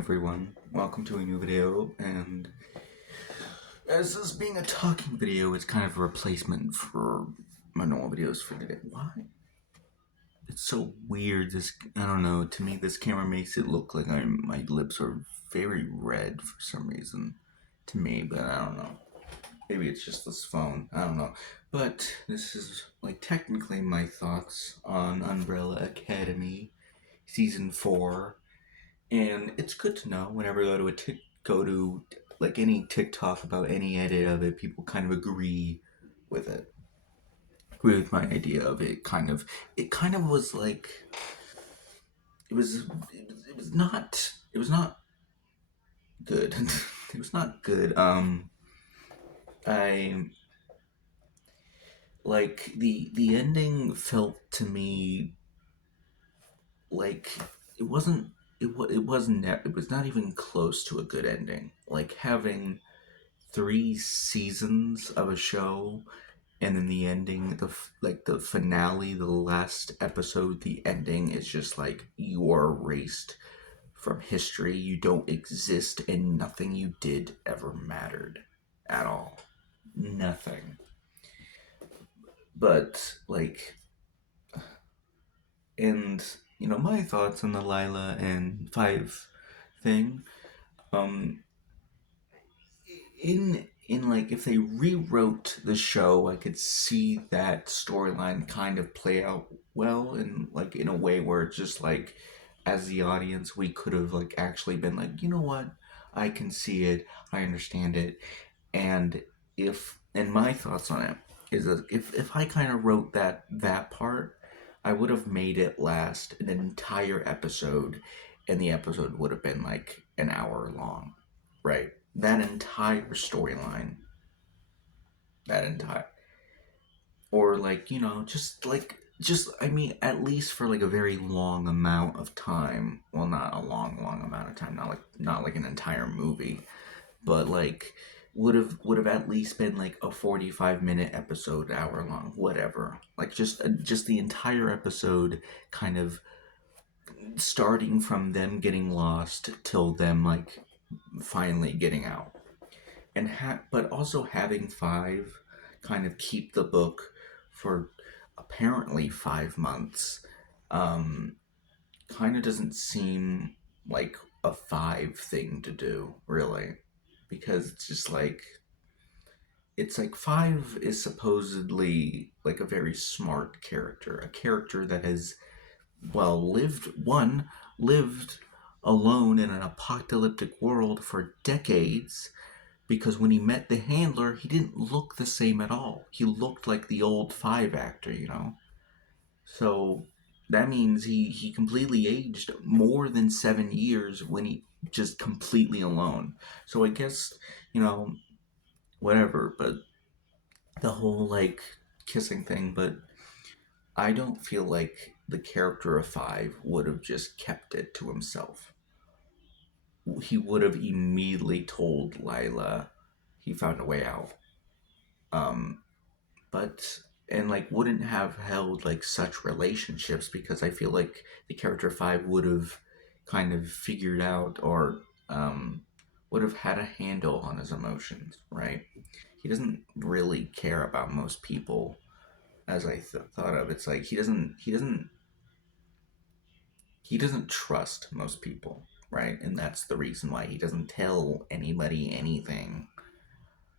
everyone, welcome to a new video, and as this being a talking video, it's kind of a replacement for my normal videos for today. Why? It's so weird, I don't know, to me this camera makes it look like my lips are very red for some reason, to me, but I don't know. Maybe it's just this phone, I don't know. But this is, technically my thoughts on Umbrella Academy Season 4. And it's good to know whenever I go to any TikTok about any edit of it, people kind of agree with it. Agree with my idea of it. It kind of was like it was not good. It was not good. I the ending felt to me like it wasn't it was not even close to a good ending. Like having 3 seasons of a show, and then the ending, the finale, the last episode, the ending is just like you are erased from history. You don't exist, and nothing you did ever mattered at all. Nothing. But and my thoughts on the Lila and Five thing. Um, in if they rewrote the show, I could see that storyline kind of play out well, in in a way where it's just as the audience we could have actually been you know what, I can see it, I understand it. And if and my thoughts on it is that if I kind of wrote that part, I would have made it last an entire episode, and the episode would have been an hour long, right? That entire storyline, that entire, or just I mean, at least for a very long amount of time. Well, not a long amount of time, not like an entire movie, but would have at least been a 45-minute episode, hour long, whatever. Just the entire episode, kind of starting from them getting lost till them finally getting out, and but also having Five kind of keep the book for apparently 5 months. um Kind of doesn't seem like a Five thing to do, really, because it's like Five is supposedly a very smart character, a character that has, well, lived alone in an apocalyptic world for decades, because when he met the handler, he didn't look the same at all. He looked like the old Five actor. So that means he completely aged more than 7 years when he just completely alone. So I guess, you know, whatever, but the whole kissing thing, but I don't feel like the character of Five would have just kept it to himself. He would have immediately told Lila he found a way out. Um, but and wouldn't have held such relationships, because I feel like the character Five would have kind of figured out, or would have had a handle on his emotions, right? He doesn't really care about most people, as I thought of. It's like he doesn't trust most people, right? And that's the reason why he doesn't tell anybody anything.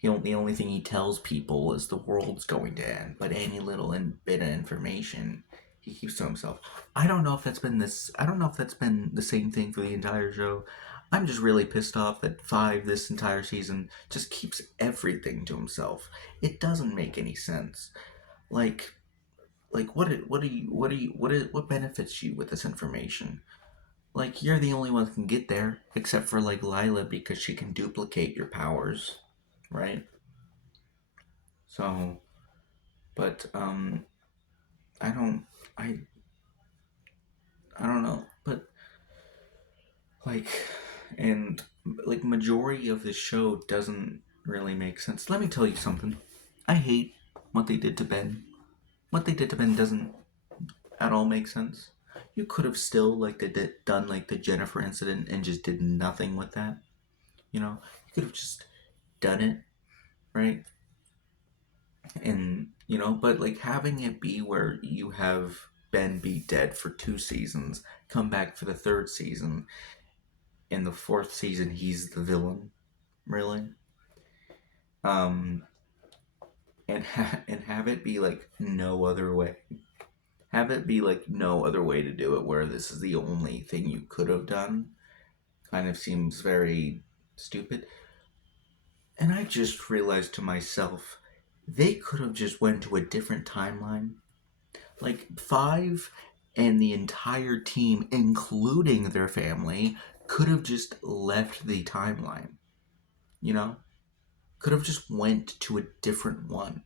The only thing he tells people is the world's going to end, but any little bit of information he keeps to himself. I don't know if that's been this. I don't know if that's been the same thing for the entire show. I'm just really pissed off that Five this entire season just keeps everything to himself. It doesn't make any sense. Like, what benefits you with this information? You're the only one that can get there, except for Lila, because she can duplicate your powers, right? So, but I don't, I, I don't know, but like, and majority of this show doesn't really make sense. Let me tell you something. I hate what they did to Ben. What they did to Ben doesn't at all make sense. You could have still like done like the Jennifer incident and just did nothing with that. You know, you could have just done it, right? And but like having it be where you have Ben be dead for 2 seasons, come back for the third season, in the fourth season he's the villain, really. Um, and have it be like no other way. Have it be like no other way to do it, where this is the only thing you could have done. Kind of seems very stupid. And I just realized to myself, they could have just went to a different timeline. Like Five and the entire team, including their family, could have just left the timeline. You know, could have just went to a different one.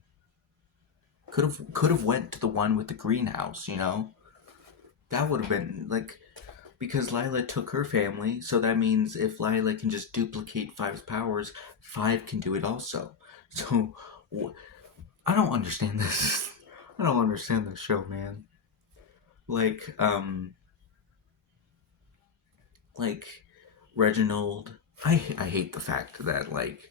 Could have went to the one with the greenhouse. That would have been like, because Lila took her family, so that means if Lila can just duplicate Five's powers, Five can do it also. So I don't understand this. I don't understand this show, man. Like, like Reginald. I hate the fact that like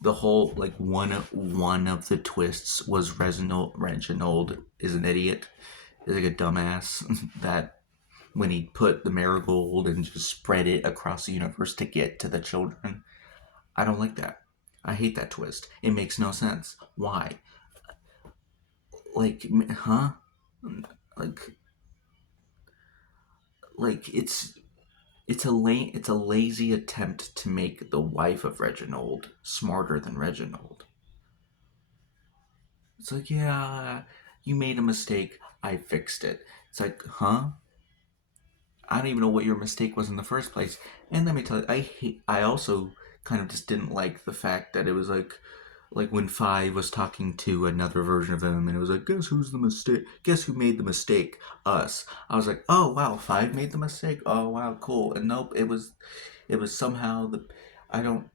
the whole like one of the twists was Reginald is an idiot, is like a dumbass that when he put the marigold and just spread it across the universe to get to the children. I don't like that. I hate that twist. It makes no sense. Why? Like, huh? Like, it's a lazy attempt to make the wife of Reginald smarter than Reginald. It's like, yeah, you made a mistake. I fixed it. It's like, huh? I don't even know what your mistake was in the first place. And let me tell you, I also kind of just didn't like the fact that it was like when Five was talking to another version of him, and it was like, guess who's the mistake? Guess who made the mistake? Us. I was like, oh wow, Five made the mistake. Oh wow, cool. And nope, it was somehow the I don't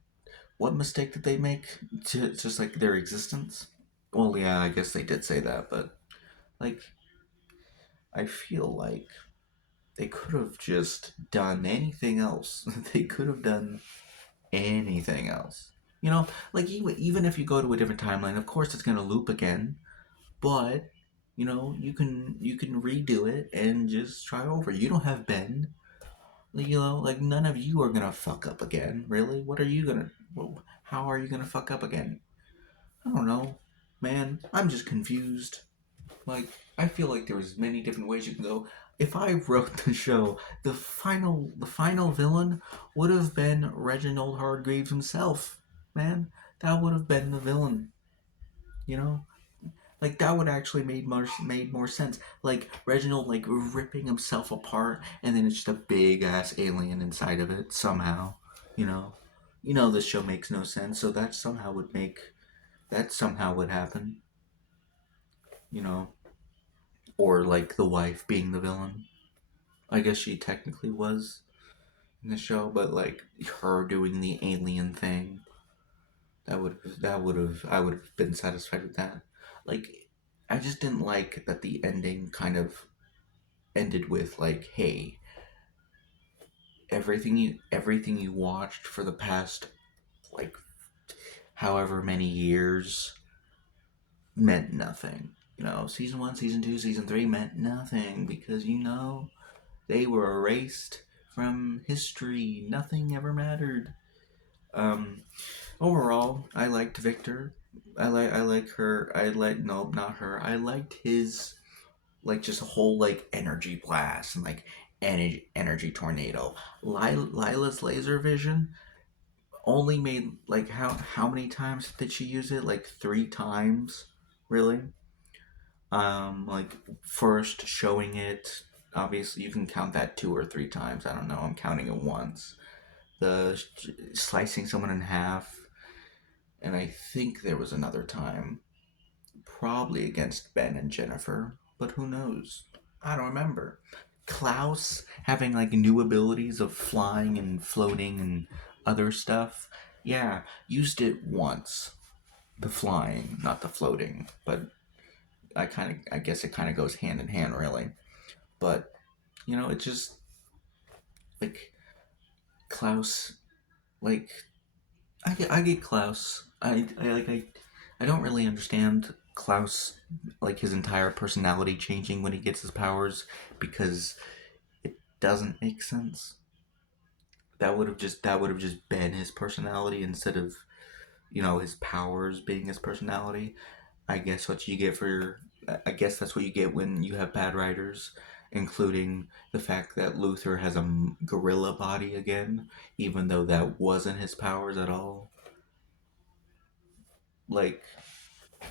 what mistake did they make? Just like their existence. Well, yeah, I guess they did say that, but like I feel like they could have just done anything else. They could have done anything else. Like even if you go to a different timeline, of course it's gonna loop again. But you can redo it and just try over. You don't have Ben. Like none of you are gonna fuck up again. Really? What are you gonna? How are you gonna fuck up again? I don't know, man. I'm just confused. Like, I feel like there's many different ways you can go. If I wrote the show, the final villain would have been Reginald Hargreaves himself. Man, that would have been the villain. You know, like that would actually made more sense. Like Reginald like ripping himself apart, and then it's just a big ass alien inside of it somehow. You know, this show makes no sense. So that somehow would happen. You know, or like the wife being the villain. I guess she technically was in the show, but like her doing the alien thing, I would have been satisfied with that. Like, I just didn't like that the ending kind of ended with like, hey, everything you watched for the past like however many years meant nothing. Season one, season two, season three meant nothing because they were erased from history. Nothing ever mattered. Um, Overall, I liked Victor. I like her. I like no, not her. I liked his like just a whole like energy blast and like energy tornado. Lila's laser vision only made like how many times did she use it? Like 3 times, really. Like first showing it. Obviously, you can count that 2 or 3 times. I don't know. I'm counting it once. The slicing someone in half, and I think there was another time, probably against Ben and Jennifer, but who knows? I don't remember. Klaus having like new abilities of flying and floating and other stuff. Yeah, used it once. The flying, not the floating, but I guess it kind of goes hand in hand, really. But It just like Klaus. Like I get Klaus. I don't really understand Klaus, like his entire personality changing when he gets his powers, because it doesn't make sense. That would have just been his personality instead of his powers being his personality. I guess what you get for I guess that's what you get when you have bad writers, including the fact that Luther has a gorilla body again, even though that wasn't his powers at all. Like,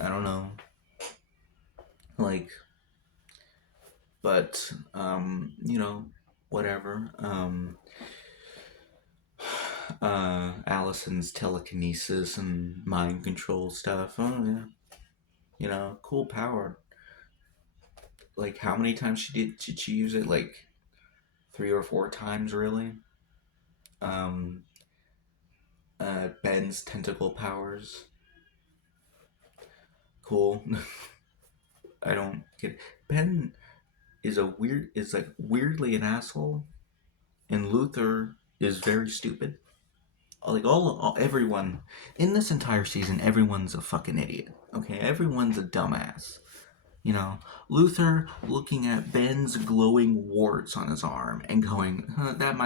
I don't know. Like, but whatever. Allison's telekinesis and mind control stuff. Oh yeah, cool power. Like, how many times did she use it? Like 3 or 4 times, really. Um, Ben's tentacle powers. Cool. I don't get it. Ben is like weirdly an asshole, and Luther is very stupid. Like everyone in this entire season, everyone's a fucking idiot. Okay, everyone's a dumbass. Luther looking at Ben's glowing warts on his arm and going, that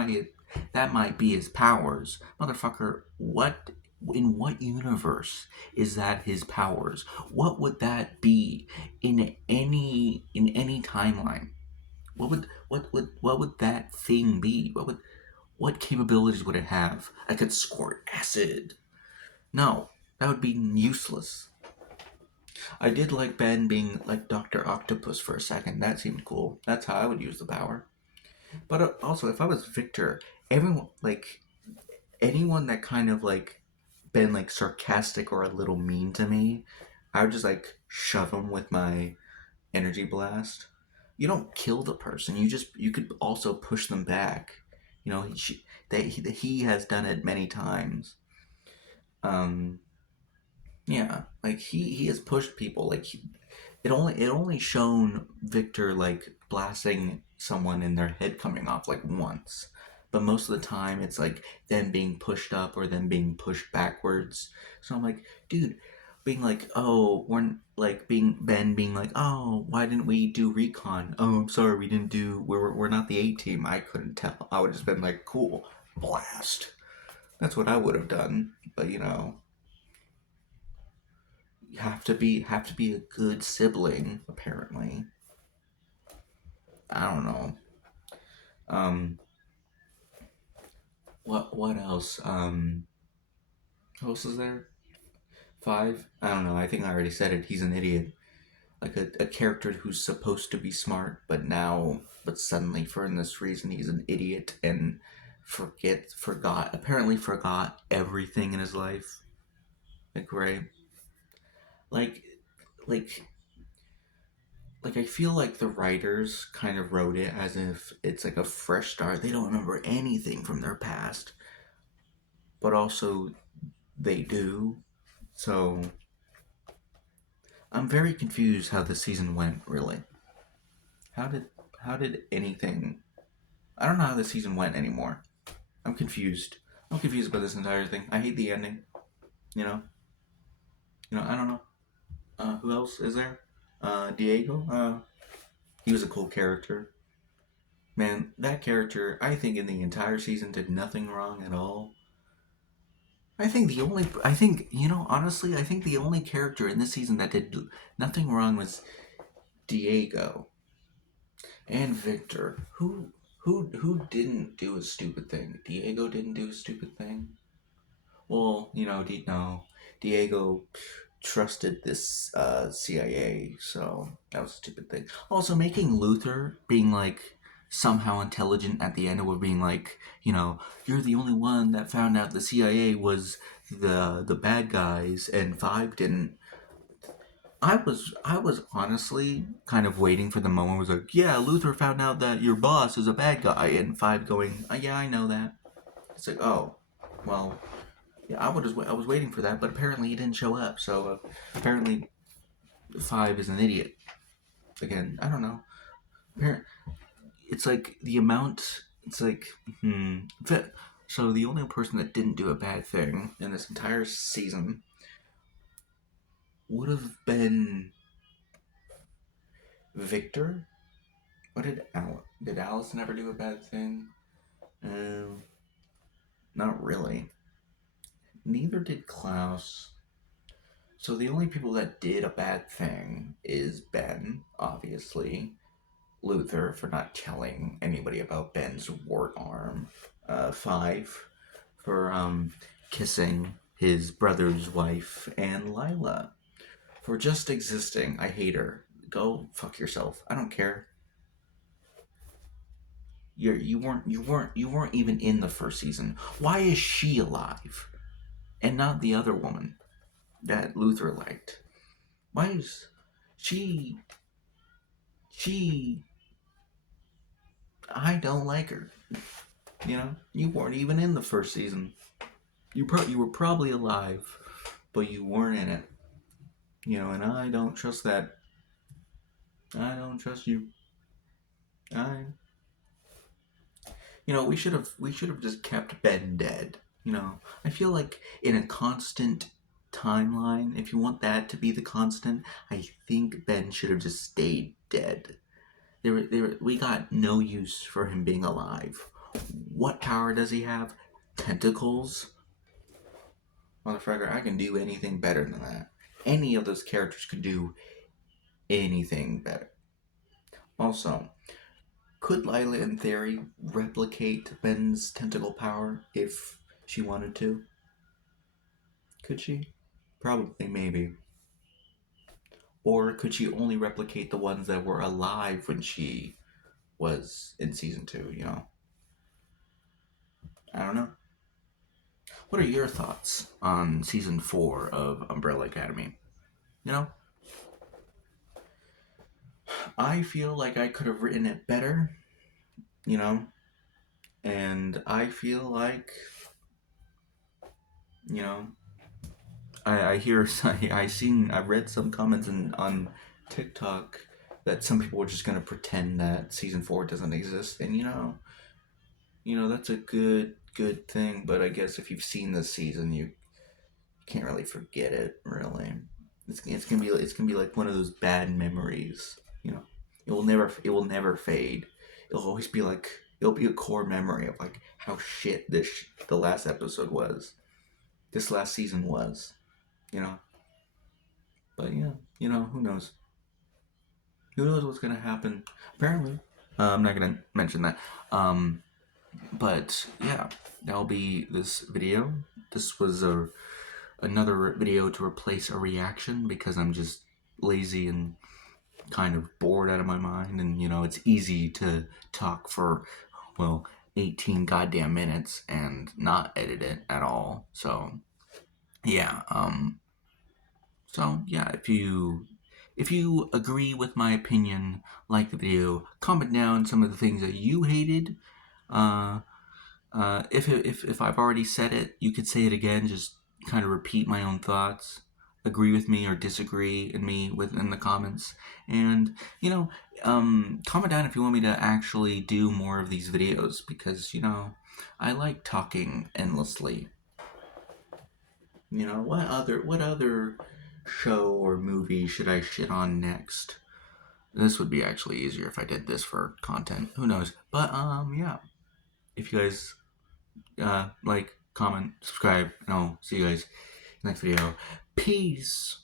might be his powers, motherfucker. What in what universe is that his powers? What would that be in any timeline? What would that thing be? What capabilities would it have? I could squirt acid. No, that would be useless. I did like Ben being like Dr. Octopus for a second. That seemed cool. That's how I would use the power. But also, if I was Victor, everyone, like, anyone that kind of like been like sarcastic or a little mean to me, I would just like shove them with my energy blast. You don't kill the person. You could also push them back. He has done it many times. Um, yeah, like he has pushed people. Like, it only shown Victor like blasting someone and their head coming off like once, but most of the time it's like them being pushed up or them being pushed backwards. So I'm like, dude, being like, oh, we're like being Ben being like, oh, why didn't we do recon? Oh, I'm sorry, we didn't do. We're not the A team. I couldn't tell. I would have just been like, cool, blast. That's what I would have done. But you have to be a good sibling, apparently. I don't know. Um, what else? Who else is there? Five? I don't know. I think I already said it. He's an idiot. Like a character who's supposed to be smart, but suddenly for this reason he's an idiot and apparently forgot everything in his life. Like, right? Like, like, I feel like the writers kind of wrote it as if it's like a fresh start. They don't remember anything from their past, but also they do. So I'm very confused how the season went. Really, how did how did anything? I don't know how the season went anymore. I'm confused. I'm confused by this entire thing. I hate the ending. You know. I don't know. Who else is there? Diego. He was a cool character. Man, that character, I think in the entire season did nothing wrong at all. I think, honestly, I think the only character in this season that did nothing wrong was Diego and Victor. Who didn't do a stupid thing? Diego didn't do a stupid thing. Well, no, Diego trusted this CIA, so that was a stupid thing. Also, making Luther being like somehow intelligent at the end of being like, you're the only one that found out the CIA was the bad guys and Five didn't. I was honestly kind of waiting for the moment where it was like, yeah, Luther found out that your boss is a bad guy, and Five going, yeah, I know that. It's like, oh, well, yeah, I was waiting for that, but apparently he didn't show up. So apparently Five is an idiot. Again, I don't know. it's like the amount. It's like, so the only person that didn't do a bad thing in this entire season would have been Victor. What did Allison ever do a bad thing? Um, Not really. Neither did Klaus. So the only people that did a bad thing is Ben, obviously. Luther for not telling anybody about Ben's wart arm. Five for kissing his brother's wife, and Lila for just existing. I hate her. Go fuck yourself. I don't care. You weren't even in the first season. Why is she alive and not the other woman that Luther liked? Why is she she I don't like her. You weren't even in the first season. You were probably alive, but you weren't in it. And I don't trust that. I don't trust you. I we should have just kept Ben dead. I feel like in a constant timeline, if you want that to be the constant, I think Ben should have just stayed dead. We got no use for him being alive. What power does he have? Tentacles? Motherfucker, I can do anything better than that. Any of those characters could do anything better. Also, could Lila, in theory, replicate Ben's tentacle power if she wanted to? Could she? Probably, maybe. Or could she only replicate the ones that were alive when she was in season 2? I don't know. What are your thoughts on season 4 of Umbrella Academy? You know, I feel like I could have written it better, you know, and I feel like, you know, I hear, I've read some comments on TikTok that some people are just gonna pretend that season 4 doesn't exist, and that's a good thing. But I guess if you've seen this season, you can't really forget it. Really, it's gonna be like one of those bad memories. It will never fade. It'll always be like it'll be a core memory of like how shit the last episode was. This last season was. You know. But yeah, who knows? Who knows what's gonna happen? Apparently, I'm not gonna mention that. But yeah, that'll be this video. This was another video to replace a reaction because I'm just lazy and kind of bored out of my mind, and it's easy to talk for, well, 18 goddamn minutes and not edit it at all. Yeah, so if you agree with my opinion, like the video, comment down some of the things that you hated. Uh, if I've already said it, you could say it again. Just kind of repeat my own thoughts. Agree with me or disagree in the comments, and comment down if you want me to actually do more of these videos because I like talking endlessly. What other show or movie should I shit on next? This would be actually easier if I did this for content. Who knows? But yeah. If you guys like, comment, subscribe, and I'll see you guys next video. Peace.